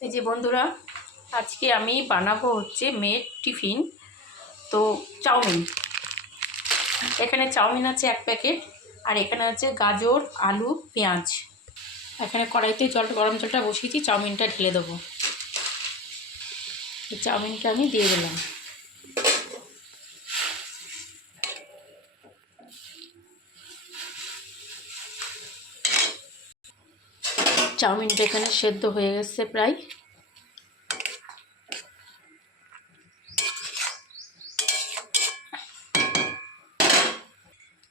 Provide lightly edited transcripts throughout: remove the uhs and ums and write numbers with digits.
এই যে বন্ধুরা, আজকে আমি বানাবো হচ্ছে মেয়ের টিফিন। তো চাউমিন, এখানে চাউমিন আছে 1 প্যাকেট, আর এখানে আছে গাজর, আলু, পেঁয়াজ। এখানে কড়াইতে গরম জলটা বসিয়েছি, চাউমিনটা ঢেলে দেবো। এই চাউমিনটা আমি দিয়ে দিলাম। চাউমিনটা এখানে সেদ্ধ হয়ে গেছে প্রায়।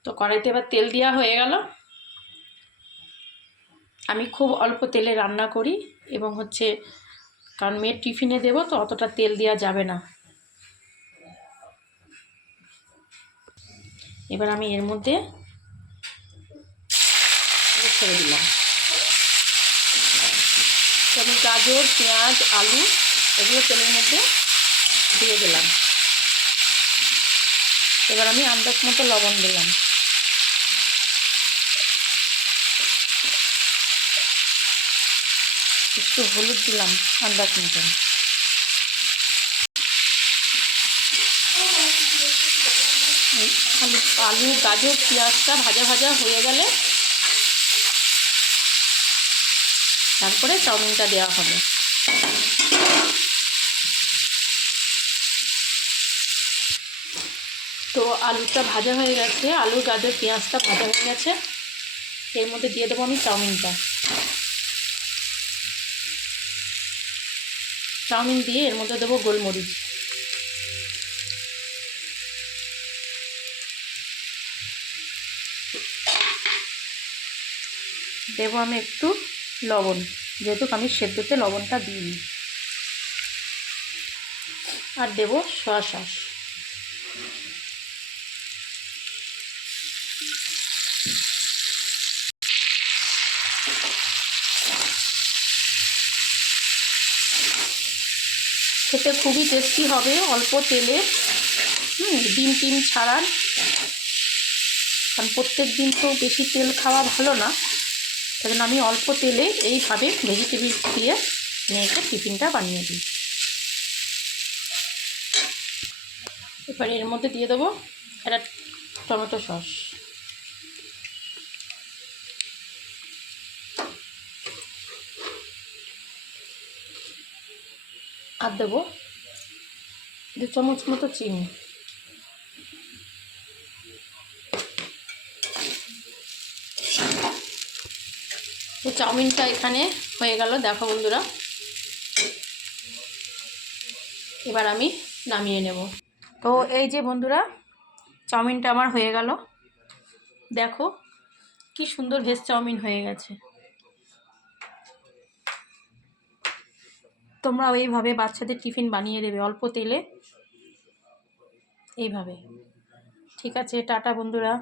তো কড়াইতে এবার তেল দেওয়া হয়ে গেল। আমি খুব অল্প তেলে রান্না করি, এবং হচ্ছে কারণ মেয়ের টিফিনে দেবো, তো অতটা তেল দেওয়া যাবে না। এবার আমি এর মধ্যে ছেড়ে দিলাম। আমি গাজর, পেঁয়াজ, আলু এগুলো তেলের মধ্যে দিয়ে দিলাম। এবার আমি আন্দাজ মতো লবণ দিলাম, একটু হলুদ দিলাম আন্দাজ মতন। আলু, গাজর, পেঁয়াজটা ভাজা ভাজা হয়ে গেলে তারপরে চাউমিনটা দেওয়া হবে। তো আলুটা ভাজা হয়ে গেছে, আলু, গাজর, পেঁয়াজটা ভাজা হয়ে গেছে। এর মধ্যে দিয়ে দেবো আমি চাউমিনটা। চাউমিন দিয়ে এর মধ্যে দেবো গোলমরিচ, দেবো আমি একটু লবণ, যেহেতু আমি সেদ্ধতে লবণটা দিইনি, আর দেবো সয়া সস। খেতে খুবই টেস্টি হবে, অল্প তেলে। ডিম টিম ছাড়ান, কারণ প্রত্যেক দিন তো বেশি তেল খাওয়া ভালো না। তাই জন্য আমি অল্প তেলে এইভাবে ভেজিটেবিল দিয়ে মেয়েকে টিফিনটা বানিয়ে দিই। এবার এর মধ্যে দিয়ে দেবো একটা টমেটো সস, আর দেবো 2 চামচ মতো চিনি। তো চাউমিনটা এখানে হয়ে গেল, দেখো বন্ধুরা। এবার আমি নামিয়ে নেব। তো এই যে বন্ধুরা, চাউমিনটা আমার হয়ে গেল। দেখো কি সুন্দর ভেজ চাউমিন হয়ে গেছে। তোমরাও এইভাবে বাচ্চাদের টিফিন বানিয়ে দেবে অল্প তেলে, এইভাবে। ঠিক আছে, টাটা বন্ধুরা।